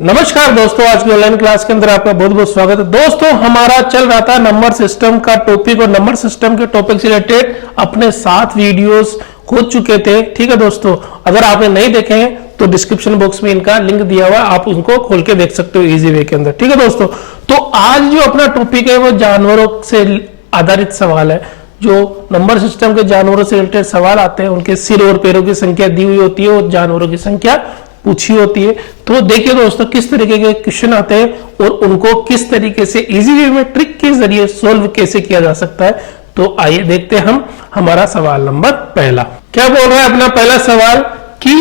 नमस्कार दोस्तों, आज की ऑनलाइन क्लास के अंदर आपका बहुत बहुत स्वागत है। दोस्तों, हमारा चल रहा था नंबर सिस्टम का टॉपिक और नंबर सिस्टम के टॉपिक से रिलेटेड अपने 7 वीडियोस हो चुके थे। ठीक है दोस्तों, अगर आपने नहीं देखे हैं तो डिस्क्रिप्शन बॉक्स में इनका लिंक दिया हुआ है, आप उनको खोल के देख सकते हो इजी वे के अंदर। ठीक है दोस्तों, तो आज जो अपना टॉपिक है वो जानवरों से आधारित सवाल है। जो नंबर सिस्टम के जानवरों से रिलेटेड सवाल आते हैं, उनके सिर और पैरों की संख्या दी हुई होती है और जानवरों की संख्या पूछी होती है। तो देखिए दोस्तों, किस तरीके के क्वेश्चन आते हैं और उनको किस तरीके से इजी वे में ट्रिक के जरिए सोल्व कैसे किया जा सकता है। तो आइए देखते हैं हम हमारा सवाल नंबर पहला। क्या बोल रहा है अपना पहला सवाल कि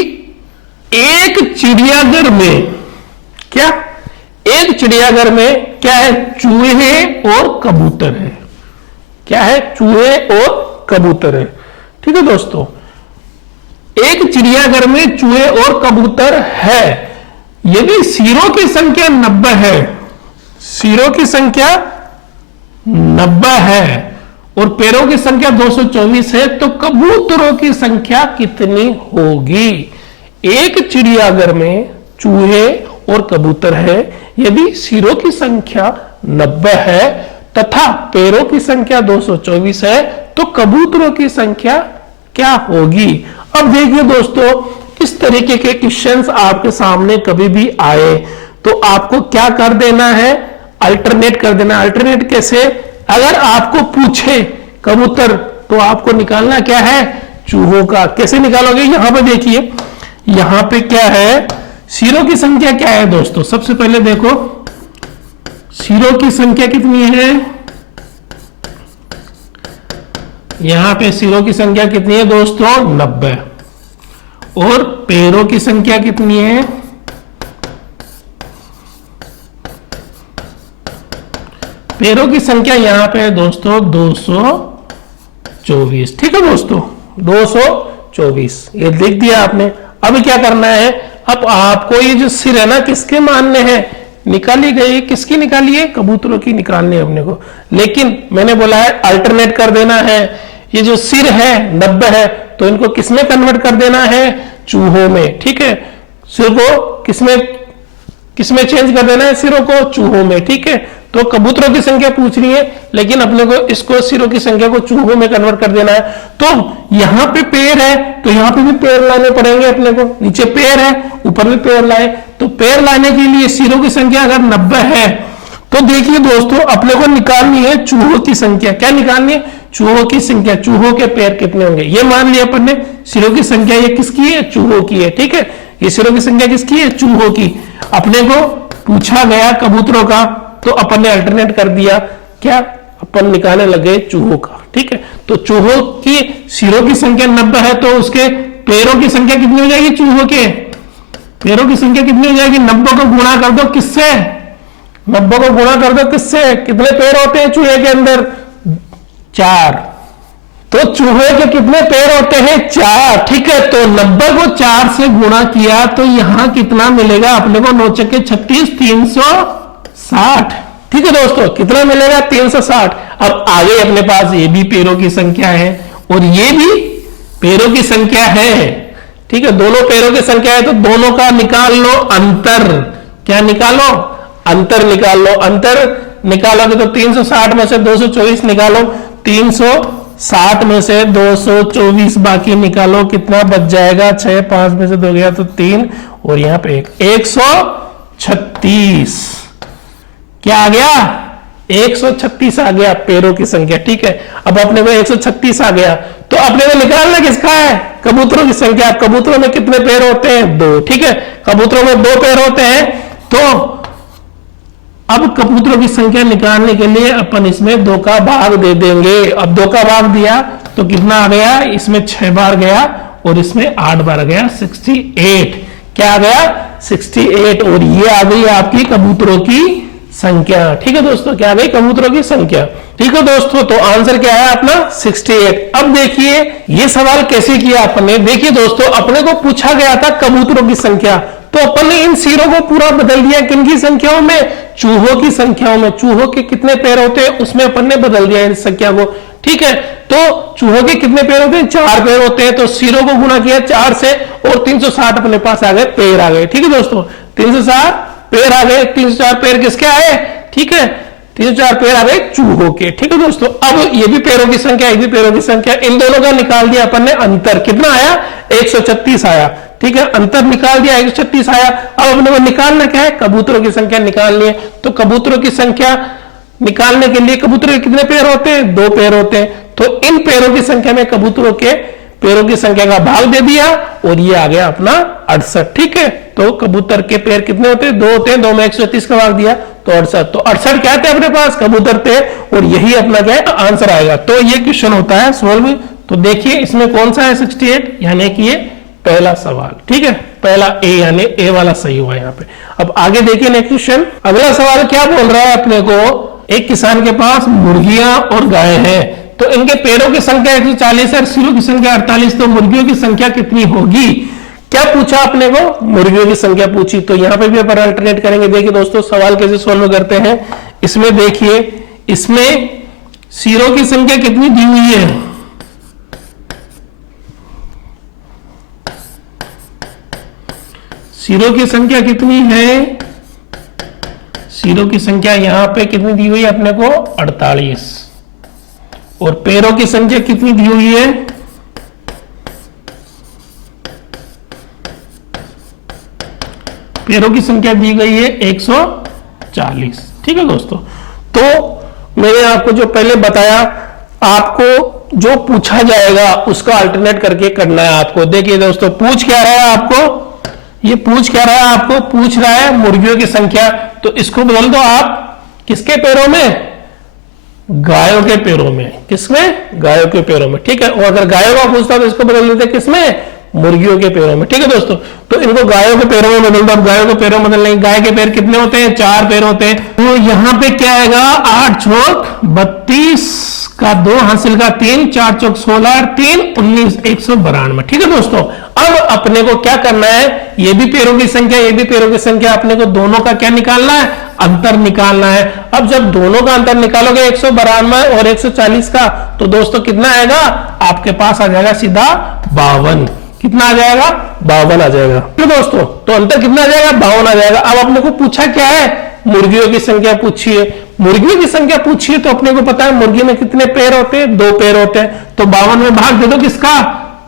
एक चिड़ियाघर में एक चिड़ियाघर में क्या है, चूहे और कबूतर है। क्या है, चूहे और कबूतर है। ठीक है दोस्तों, एक चिड़ियाघर में चूहे और कबूतर है। यदि सिरों की संख्या 90 है, सिरों की संख्या 90 है और पैरों की संख्या 224 है, तो कबूतरों की संख्या कितनी होगी। एक चिड़ियाघर में चूहे और कबूतर है, यदि सिरों की संख्या 90 है तथा पैरों की संख्या 224 है, तो कबूतरों की संख्या क्या होगी। अब देखिए दोस्तों, इस तरीके के क्वेश्चंस आपके सामने कभी भी आए तो आपको क्या कर देना है, अल्टरनेट कर देना। अल्टरनेट कैसे, अगर आपको पूछे कबूतर तो आपको निकालना क्या है, चूहों का। कैसे निकालोगे, यहां पे देखिए, यहां पे क्या है, सिरों की संख्या क्या है दोस्तों। सबसे पहले देखो, सिरों की संख्या कितनी है, यहां पे सिरों की संख्या कितनी है दोस्तों, 90। और पैरों की संख्या कितनी है, पैरों की संख्या यहां पे है दोस्तों 224। ठीक है दोस्तों, 224 ये लिख दिया आपने। अब क्या करना है, अब आपको ये जो सिर है ना, किसके मानने हैं, निकाली गई, किसकी निकाली है, कबूतरों की निकालनी है अपने को। लेकिन मैंने बोला है अल्टरनेट कर देना है। ये जो सिर है 90 है, तो इनको किसमें कन्वर्ट कर देना है, चूहों में। ठीक है, सिर को किसमें चेंज कर देना है, सिरों को चूहों में। ठीक है, तो कबूतरों की संख्या पूछ रही है, लेकिन अपने को इसको सिरों की संख्या को चूहों में कन्वर्ट कर देना है। तो यहां पे पैर है, तो यहां पे भी पैर लाने पड़ेंगे अपने को। नीचे पैर है, ऊपर भी पैर लाए, तो पैर लाने के लिए सिरों की संख्या अगर 90 है, तो देखिए दोस्तों, अपने को निकालनी है चूहों की संख्या। क्या निकालनी है, चूहों की संख्या। चूहों के पैर कितने होंगे, ये मान लिया अपन ने। सिरों की संख्या ये किसकी है, चूहों की है। ठीक है, ये सिरों की संख्या किसकी है, चूहों की। अपने को पूछा गया कबूतरों का, तो अपन ने अल्टरनेट कर दिया, क्या अपन निकालने लगे चूहों का। ठीक है, तो चूहों की सिरों की संख्या 90 है, तो उसके पैरों की संख्या कितनी हो जाएगी, चूहों के पैरों की संख्या कितनी हो जाएगी, 90 को गुणा कर दो किससे, 90 को गुणा कर दो किससे, कितने पैर होते हैं चूहे के अंदर, 4। तो चूहे के कितने पैर होते हैं, 4। ठीक है, तो 90 को 4 से गुणा किया तो यहां कितना मिलेगा अपने को, 9 चक्के 36, 360। ठीक है दोस्तों, कितना मिलेगा, 360। अब आगे अपने पास ये भी पैरों की संख्या है और ये भी पैरों की संख्या है। ठीक है, दोनों पैरों की संख्या है, तो दोनों का निकाल लो अंतर। क्या निकालो, अंतर निकाल लो। अंतर निकालोगे तो 360 में से 224 निकालो, 360 में से 224 बाकी निकालो, कितना बच जाएगा, 6, 5 में से 2 गया तो 3 और यहां पे 136। क्या आ गया, 136 आ गया पैरों की संख्या। ठीक है, अब अपने को 136 आ गया, तो अपने को निकालना किसका है, कबूतरों की संख्या। कबूतरों में कितने पैर होते हैं, 2। ठीक है, कबूतरों में 2 पैर होते हैं, तो अब कबूतरों की संख्या निकालने के लिए अपन इसमें 2 का भाग दे देंगे। अब 2 का भाग दिया तो कितना आ गया, इसमें 6 बार गया और इसमें 8 बार गया, 68। क्या आ गया, 68। और ये आ गई आपकी कबूतरों की संख्या। ठीक है दोस्तों, क्या आ गई, कबूतरों की संख्या। ठीक है दोस्तों, तो आंसर क्या है अपना, 68। अब देखिए ये सवाल कैसे किया अपने। देखिए दोस्तों, अपने को पूछा गया था कबूतरों की संख्या, तो अपन ने इन सिरों को पूरा बदल दिया, किनकी संख्याओं में, चूहों की संख्याओं में। चूहों के कितने पैर होते हैं उसमें अपन ने बदल दिया इस संख्या को। ठीक है, तो चूहों के कितने पैर होते हैं, 4 पैर होते हैं, तो सिरों को गुणा किया 4 से और 360 अपने पास आ गए, पैर आ गए। ठीक है दोस्तों, 360 पेड़ आ गए, 304 पेड़ किसके आए, ठीक है, 304 पेड़ आ गए चूहों के, ठीक है दोस्तों। अब ये भी पेड़ों की संख्या, ये भी पेड़ों की संख्या, इन दोनों का निकाल दिया अपन ने अंतर, कितना आया, 136 आया, ठीक है, अंतर निकाल दिया, 136 आया। अब अपने को निकालना क्या है, कबूतरों की संख्या निकालनी है। तो कबूतरों की संख्या निकालने के लिए कबूतरों के कितने पैर होते हैं, 2 पैर होते हैं, तो इन पैरों की संख्या में कबूतरों के पैरों की संख्या का भाग दे दिया और ये आ गया अपना 68, ठीक है। तो कबूतर के पैर कितने होते हैं, 2 होते हैं, 2 में 136 का भाग दिया तो 68, तो 68 क्या थे अपने पास, कबूतर थे, और यही अपना क्या है आंसर आएगा। तो ये क्वेश्चन होता है सॉल्व। तो देखिए इसमें कौन सा है 68, यानी कि ये पहला सवाल, ठीक है, पहला ए यानी ए वाला सही हुआ यहाँ पे। अब आगे देखिए नेक्स्ट क्वेश्चन, अगला सवाल क्या बोल रहा है अपने को, एक किसान के पास मुर्गियां और गाय हैं, तो इनके पैरों की संख्या 140 है, सिरों की संख्या 48, तो मुर्गियों की संख्या कितनी होगी। क्या पूछा अपने को, मुर्गियों की संख्या पूछी। तो यहां पे भी अपन अल्टरनेट करेंगे। देखिए दोस्तों सवाल कैसे सॉल्व करते हैं, इसमें देखिए, इसमें सिरों की संख्या कितनी दी हुई है, सिरों की संख्या कितनी है, सिरों की संख्या यहां पे कितनी दी हुई है अपने को 48, और पैरों की संख्या कितनी दी हुई है, पैरों की संख्या दी गई है 140, ठीक है दोस्तों। तो मैंने आपको जो पहले बताया, आपको जो पूछा जाएगा उसका अल्टरनेट करके करना है आपको। देखिए दोस्तों पूछ क्या रहा है आपको, ये पूछ क्या रहा है आपको, पूछ रहा है मुर्गियों की संख्या, तो इसको बदल दो आप किसके पैरों में, गायों के पैरों में, किसमें, गायों के पैरों में, ठीक है। और अगर गायों का पूछता तो इसको बदल देते किसमें, मुर्गियों के पैरों में, ठीक है दोस्तों। तो इनको गायों के पैरों में बदल दो। अब गायों के पैरों में बदलने, गाय के पैर कितने होते हैं, 4 पैर होते हैं, तो यहां पे क्या आएगा, 8 चौक 32 का 2 हासिल का 3, 4 चौक 16, 3 19, 192, ठीक है दोस्तों। अब अपने को क्या करना है, ये भी पैरों की संख्या, ये भी पैरों की संख्या, अपने को दोनों का क्या निकालना है, अंतर निकालना है। अब जब दोनों का अंतर निकालोगे 192 और 140 का, तो दोस्तों कितना आएगा, आपके पास आ जाएगा सीधा 52, कितना आ जाएगा, 52 आ जाएगा, तो दोस्तों तो अंतर कितना आ जाएगा, 52 आ जाएगा। अब अपने को पूछा क्या है, मुर्गियों की संख्या पूछिए, मुर्गियों की संख्या पूछिए, तो अपने को पता है मुर्गी में कितने पैर होते हैं, 2 पैर होते हैं, तो 52 में भाग दे दो किसका,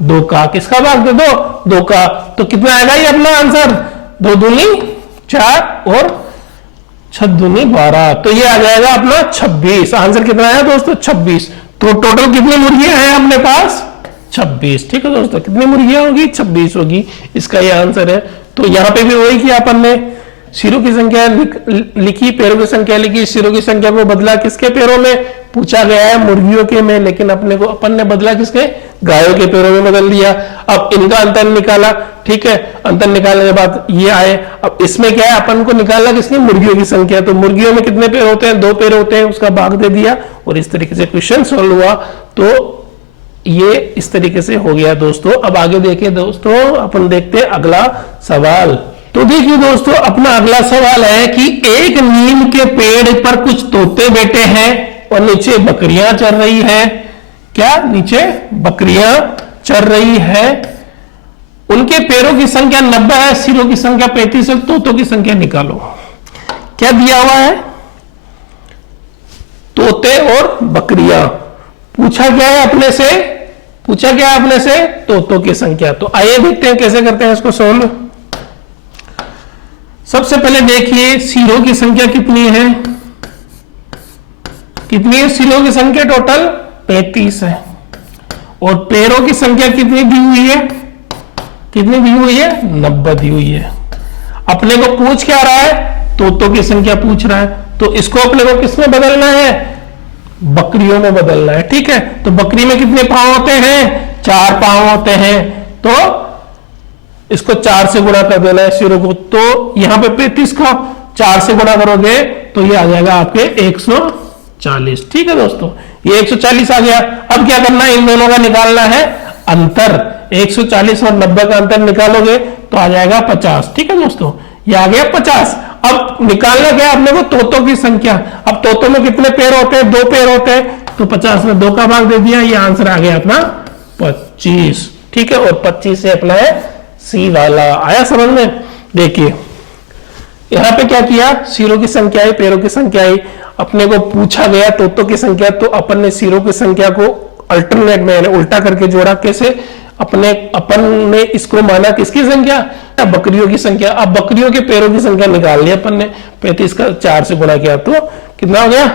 2 का, किसका भाग दे दो, 2 का, तो कितना आएगा ये अपना आंसर, 2 दूनी 4 और 6 दूनी 12, तो ये आ जाएगा अपना 26। आंसर कितना आया दोस्तों, 26। तो टोटल कितनी मुर्गियां हैं अपने पास, 26, ठीक है दोस्तों। कितनी मुर्गियां होगी, 26 होगी, इसका ये आंसर है। तो यहां पे भी वही किया अपन ने, सिरों की संख्या लिखी, पैरों की संख्या लिखी, सिरों की संख्या को बदला किसके पैरों में, पूछा गया है मुर्गियों के में, लेकिन अपने को अपन ने बदला किसके, गायों के पैरों में बदल दिया। अब इनका अंतर निकाला, ठीक है, अंतर निकालने के बाद ये आए। अब इसमें क्या है, अपन को निकालना किसकी, मुर्गियों की संख्या, तो मुर्गियों में कितने पैर होते हैं, 2 पैर होते हैं, उसका भाग दे दिया और इस तरीके से क्वेश्चन सोल्व हुआ। तो ये इस तरीके से हो गया दोस्तों। अब आगे देखिए दोस्तों, अपन देखते हैं अगला सवाल। तो देखिए दोस्तों अपना अगला सवाल है कि एक नीम के पेड़ पर कुछ तोते बैठे हैं और नीचे बकरियां चर रही है, क्या, नीचे बकरियां चर रही है, उनके पैरों की संख्या 90 है, सिरों की संख्या 35 है, तोतों की संख्या निकालो। क्या दिया हुआ है, तोते और बकरियां, पूछा गया है अपने से, पूछा गया है अपने से तोतों की संख्या। तो आइए देखते हैं कैसे करते हैं इसको सोल्व। सबसे पहले देखिए सिरों की संख्या कितनी है, कितनी है सिरों की संख्या, टोटल 35 है, और पैरों की संख्या कितनी दी हुई है, कितनी दी हुई है, 90 दी हुई है। अपने को पूछ क्या रहा है, तोतों की संख्या पूछ रहा है, तो इसको अपने को किसमें बदलना है, बकरियों में बदलना है, ठीक है। तो बकरी में कितने पांव होते हैं, 4 पांव होते हैं, तो इसको 4 से गुणा कर देना है सिरों को, तो यहां पे 35 को 4 से गुणा करोगे तो ये आ जाएगा आपके 140, ठीक है दोस्तों, ये 140 आ गया। अब क्या करना है, इन दोनों का निकालना है अंतर, 140 और 90 का अंतर निकालोगे तो आ जाएगा 50, ठीक है दोस्तों, ये आ गया 50। अब निकालना क्या अपने को, तोतों की संख्या। अब तोतों में कितने पैर होते हैं, 2 पैर होते हैं, तो 50 में 2 का भाग दे दिया, ये आंसर आ गया अपना 25, ठीक है। और 25 से अपना है सी वाला, आया समझ में। देखिए यहाँ पे क्या किया, सिरों की संख्या आई, पैरों की संख्या आई, अपने को पूछा गया तोतों की संख्या, तो अपन ने सिरों की संख्या को अल्टरनेट में यानी उल्टा करके जोड़ा। कैसे, अपन ने इसको माना किसकी संख्या, बकरियों की संख्या। अब बकरियों के पैरों की संख्या निकाल ली अपन ने, 35 का 4 से गुणा किया तो कितना हो गया,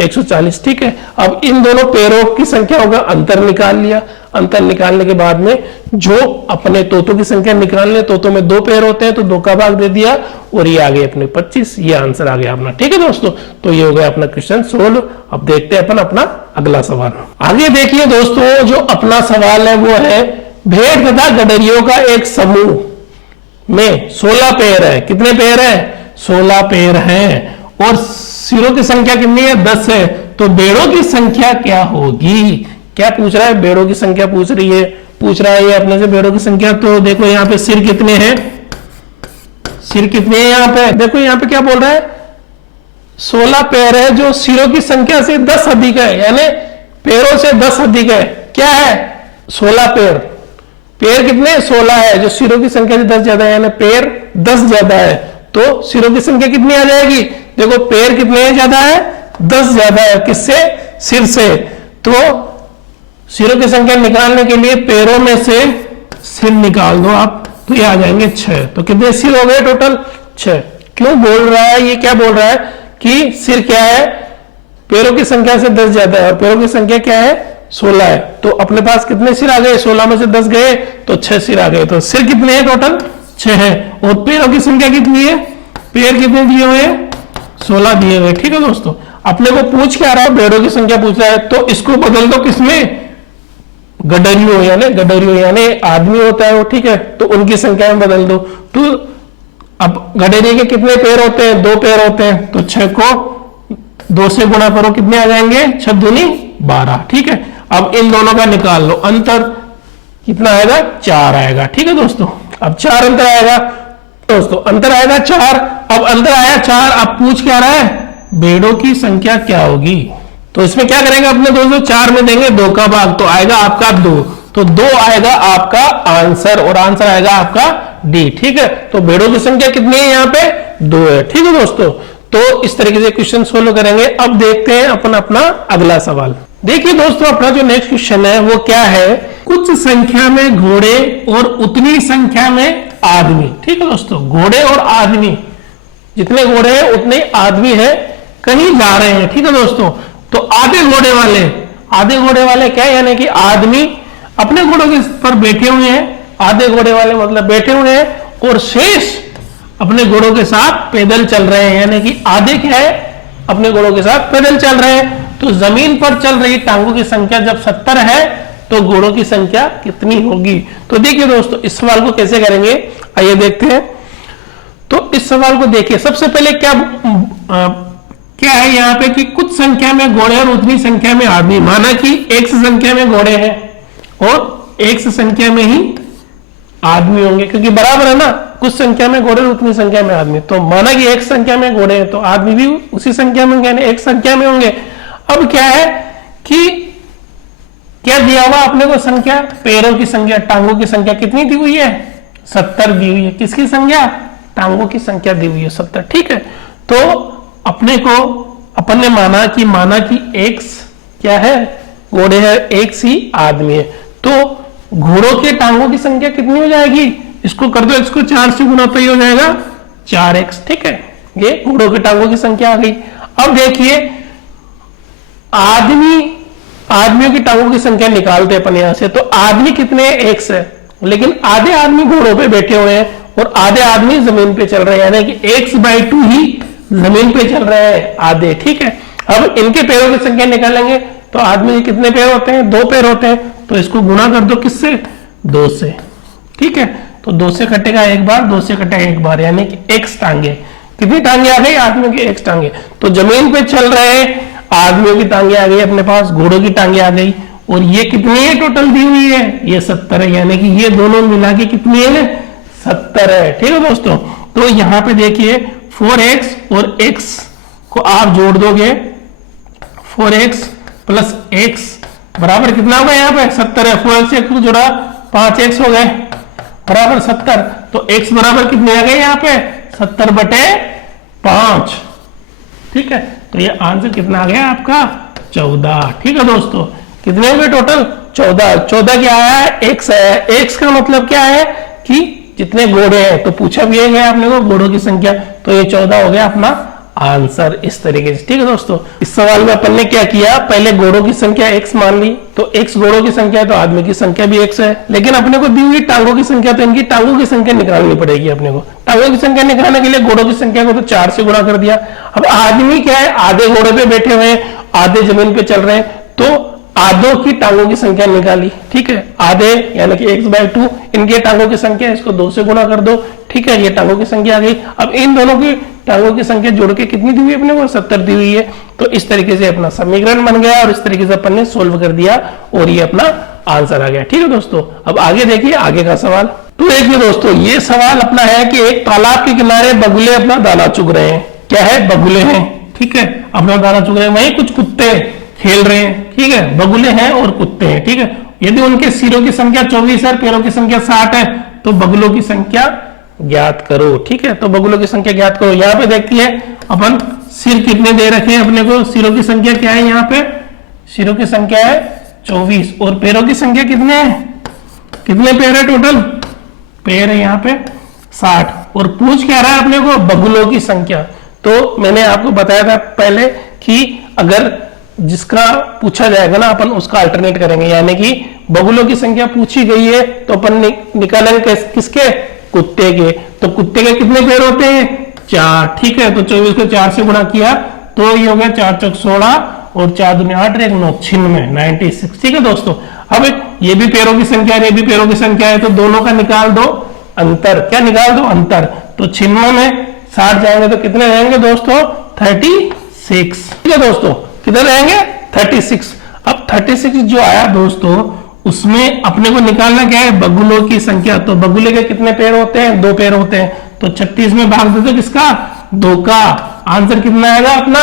140। ठीक है, अब इन दोनों पैरों की संख्या होगा, अंतर निकाल लिया। अंतर निकालने के बाद में जो अपने तोतों की संख्या निकालने, तोतों में 2 पैर होते हैं तो 2 का भाग दे दिया और ये आ गए अपने 25। ये आंसर आ गया अपना। ठीक है दोस्तों, तो ये हो गया अपना क्वेश्चन सोल्व। अब देखते हैं अपन अपना अगला सवाल। आगे देखिए दोस्तों, जो अपना सवाल है वो है भेड़ तथा गडरियों का एक समूह में 16 पैर है। कितने पैर है, 16 पैर हैं और सिरों की संख्या कितनी है, 10 है। तो भेड़ों की संख्या क्या होगी। क्या पूछ रहा है, भेड़ों की संख्या पूछ रहा है ये अपने से भेड़ों की संख्या। तो देखो यहाँ पे सिर कितने हैं, सिर कितने हैं यहाँ पे, देखो यहाँ पे क्या बोल रहा है, 16 पैर है जो सिरों की संख्या से 10 अधिक है, यानी पैरों से 10 अधिक है। क्या है, 16 पैर। पैर कितने, 16 है, जो सिरों की संख्या से 10 ज्यादा है, यानी पैर 10 ज्यादा है। तो सिरों की संख्या कितनी आ जाएगी, देखो पैर कितने ज्यादा है, 10 ज्यादा है, किससे, सिर से। तो सिरों की संख्या निकालने के लिए पैरों में से सिर निकाल दो आप, तो ये आ जाएंगे 6। तो कितने सिर हो गए टोटल, 6। क्यों बोल रहा है, ये क्या बोल रहा है कि सिर क्या है, पैरों की संख्या से 10 ज्यादा है और पैरों की संख्या क्या है, 16 है। तो अपने पास कितने सिर आ गए, 16 में से 10 गए तो 6 सिर आ गए। तो सिर कितने हैं टोटल, 6 है। और पैरों की संख्या कितनी है, पैर कितने दिए हुए हैं, 16 दिए हुए। ठीक है दोस्तों, अपने को पूछ के आ रहा है, भेड़ों की संख्या पूछ रहा है, तो इसको बदल दो किसमें, गडरियों यानी आदमी होता है वो। ठीक है, तो उनकी संख्या में बदल दो। तो अब गडरी के कितने पैर होते हैं, 2 पैर होते हैं, तो 6 को 2 से गुणा करो, कितने आ जाएंगे, 6 दूनी 12। ठीक है, अब इन दोनों का निकाल लो, अंतर कितना आएगा, 4 आएगा। ठीक है दोस्तों, अब 4 अंतर आएगा दोस्तों, अंतर आएगा 4। अब अंतर आया 4, अब पूछ क्या रहा है, भेड़ों की संख्या क्या होगी। तो इसमें क्या करेंगे अपने दोस्तों, 4 में देंगे 2 का भाग, तो आएगा आपका 2। तो 2 आएगा आपका आंसर और आंसर आएगा आपका डी। ठीक है, तो भेड़ों की संख्या कितनी है, यहाँ पे 2 है। ठीक है दोस्तों, तो इस तरीके से क्वेश्चन सोल्व करेंगे। अब देखते हैं अपन अपना अगला सवाल। देखिए दोस्तों, अपना जो नेक्स्ट क्वेश्चन है वो क्या है, कुछ संख्या में घोड़े और उतनी संख्या में आदमी। ठीक है दोस्तों, घोड़े और आदमी, जितने घोड़े हैं उतने आदमी है, कहीं जा रहे हैं। ठीक है दोस्तों, तो आधे घोड़े वाले क्या, यानी कि आदमी अपने घोड़ों के पर बैठे हुए हैं, आधे घोड़े वाले मतलब बैठे हुए हैं, और शेष अपने घोड़ों के साथ पैदल चल रहे हैं, यानी कि आधे क्या है, अपने घोड़ों के साथ पैदल चल रहे हैं। तो जमीन पर चल रही टांगों की संख्या जब 70 है तो घोड़ों की संख्या कितनी होगी। तो देखिए दोस्तों, इस सवाल को कैसे करेंगे, आइए देखते हैं। तो इस सवाल को देखिए, सबसे पहले क्या है यहाँ पे कि कुछ संख्या में घोड़े और उतनी संख्या में आदमी। माना कि X संख्या में घोड़े हैं और X संख्या में ही आदमी होंगे, क्योंकि बराबर है ना, कुछ संख्या में घोड़े और उतनी संख्या में आदमी। तो माना कि X संख्या में घोड़े हैं तो आदमी भी उसी संख्या में होंगे, यानी X संख्या में होंगे। अब क्या है कि क्या दिया हुआ अपने को संख्या, पैरों की संख्या, टांगों की संख्या कितनी दी हुई है, 70 दी हुई है। किसकी संख्या, टांगों की संख्या दी हुई है 70। ठीक है, तो अपन ने माना कि X क्या है, घोड़े है, X ही आदमी है। तो घोड़ों के टांगों की संख्या कितनी हो जाएगी, इसको कर दो, X को 4 से गुना, तो ये हो जाएगा 4X। ठीक है, ये घोड़ों के टांगों की संख्या आ गई। अब देखिए, आदमियों की टांगों की संख्या निकालते अपन यहां से। तो आदमी कितने हैं, X है, लेकिन आधे आदमी घोड़ों पे बैठे हुए हैं और आधे आदमी जमीन पे चल रहे हैं, यानी कि X/2 ही जमीन पे चल रहे हैं आधे। ठीक है, अब इनके पैरों की संख्या निकालेंगे तो आदमी के कितने पैर होते हैं, 2 पैर होते हैं, तो इसको गुणा कर दो किससे, 2 से। ठीक है, तो 2 से कटेगा एक बार, 2 से कटेगा एक बार, यानी कि X टांगे। कितनी टांगे आ गई, आदमियों की X टांगे। तो जमीन पे चल रहे आदमियों की टांगे आ गई अपने पास, घोड़ों की टांगे आ गई, और ये कितनी है टोटल दी हुई है, ये 70 है, यानी कि ये दोनों मिला के कितनी है, 70 है। ठीक है दोस्तों, तो यहाँ पे देखिए 4X और X को आप जोड़ दोगे, 4X प्लस X बराबर कितना होगा, यहाँ पे 70 है। 4X से को जोड़ा 5X हो गए बराबर 70। तो X बराबर कितने आ गए यहाँ पे, 70/5 5। ठीक है, तो ये आंसर कितना आ गया आपका 14। ठीक है दोस्तों, कितने हो गए टोटल 14। 14 क्या आया है, एक्स है। एक्स का मतलब क्या है कि जितने घोड़े हैं, तो पूछा भी है आपने को घोड़ों की संख्या, तो ये 14 हो गया अपना आंसर इस तरीके से। ठीक है दोस्तों, इस सवाल में अपन ने क्या किया, पहले घोड़ों की संख्या x मान ली, तो x घोड़ों की संख्या है तो आदमी की संख्या भी x है, लेकिन अपने को दी हुई टांगों की संख्या, तो इनकी टांगों की संख्या निकालनी पड़ेगी अपने को। टांगों की संख्या निकालने के लिए घोड़ों की संख्या को तो 4 से गुणा कर दिया। अब आदमी क्या है, आधे घोड़े पे बैठे हुए हैं, आधे जमीन पे चल रहे हैं, तो आधों की टांगों की संख्या निकाली। ठीक है, आधे यानी कि x/2, इनके टांगों की संख्या, इसको 2 से गुणा कर दो। ठीक है, ये टांगों की संख्या आ गई। अब इन दोनों की टांगों की संख्या जोड़ के कितनी दी हुई है अपने को, 70 दी हुई है। तो इस तरीके से अपना समीकरण बन गया और इस तरीके से अपन ने सोल्व कर दिया और ये अपना आंसर आ गया। ठीक है दोस्तों, अब आगे देखिए आगे का सवाल। तो देखिए दोस्तों, ये सवाल अपना है कि एक तालाब के किनारे बगुले अपना दाना चुग रहे हैं। क्या है, बगुले हैं। ठीक है, अपना दाना चुग रहे हैं, वहीं कुछ कुत्ते खेल रहे हैं। ठीक है, बगुले हैं और कुत्ते हैं। ठीक है, यदि उनके सिरों की संख्या 24 है, पैरों की संख्या 60 है, तो बगुलों की संख्या ज्ञात करो। ठीक है, तो बगुलों की संख्या ज्ञात करो। यहाँ पे देखिए अपन सिर कितने दे रखे हैं अपने को, सिरों की संख्या क्या है, यहाँ पे सिरों की संख्या है 24 और पैरों की संख्या कितने हैं, कितने पैर है टोटल, पैर है यहाँ पे 60 और पूछ क्या रहा है अपने को, बगुलों की संख्या। तो मैंने आपको बताया था पहले कि अगर जिसका पूछा जाएगा ना अपन उसका अल्टरनेट करेंगे, यानी कि बगुलों की संख्या पूछी गई है तो अपन निकालेंगे किसके, कुत्ते के। तो कुत्ते के कितने पैर होते हैं, 4। ठीक है, तो 24 को 4 से गुणा किया तो ये हो गया 4 चौक 16 और 4 दूनी 8 और 1 9 96। ठीक है दोस्तों, अब ये भी पैरों की संख्या है, ये भी पैरों की संख्या है, तो दोनों का निकाल दो अंतर। क्या निकाल दो, अंतर। तो 96 में 60 जाएंगे तो कितने रहेंगे दोस्तों, 36। ठीक है दोस्तों, किधर रहेंगे 36। अब 36 जो आया दोस्तों, उसमें अपने को निकालना क्या है, बगुलों की संख्या। तो बगुले के कितने पैर होते हैं, 2 पैर होते हैं, तो 36 में भाग दे दो किसका, 2 का। आंसर कितना आएगा अपना,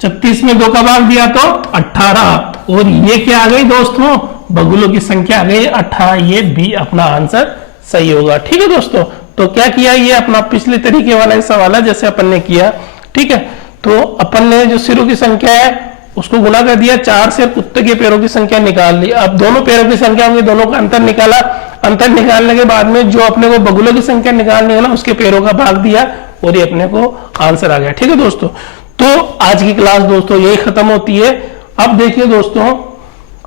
36 में 2 का भाग दिया तो 18 और ये क्या आ गई दोस्तों, बगुलों की संख्या आ गई 18। ये भी अपना आंसर सही होगा। ठीक है दोस्तों, तो क्या किया, ये अपना पिछले तरीके वाला ही सवाल है जैसे अपन ने किया। ठीक है, तो अपन ने जो सिरों की संख्या है उसको गुणा कर दिया 4 से, कुत्ते के पैरों की संख्या निकाल ली। अब दोनों पैरों की संख्या होगी, दोनों का अंतर निकाला। अंतर निकालने के बाद में जो अपने को बगुलों की संख्या निकालनी है ना, उसके पैरों का भाग दिया और ये अपने को आंसर आ गया। ठीक है दोस्तों, तो आज की क्लास दोस्तों यही खत्म होती है। अब देखिए दोस्तों,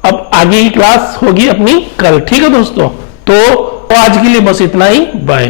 अब आगे की क्लास होगी अपनी कल। ठीक है दोस्तों, तो आज के लिए बस इतना ही, बाय।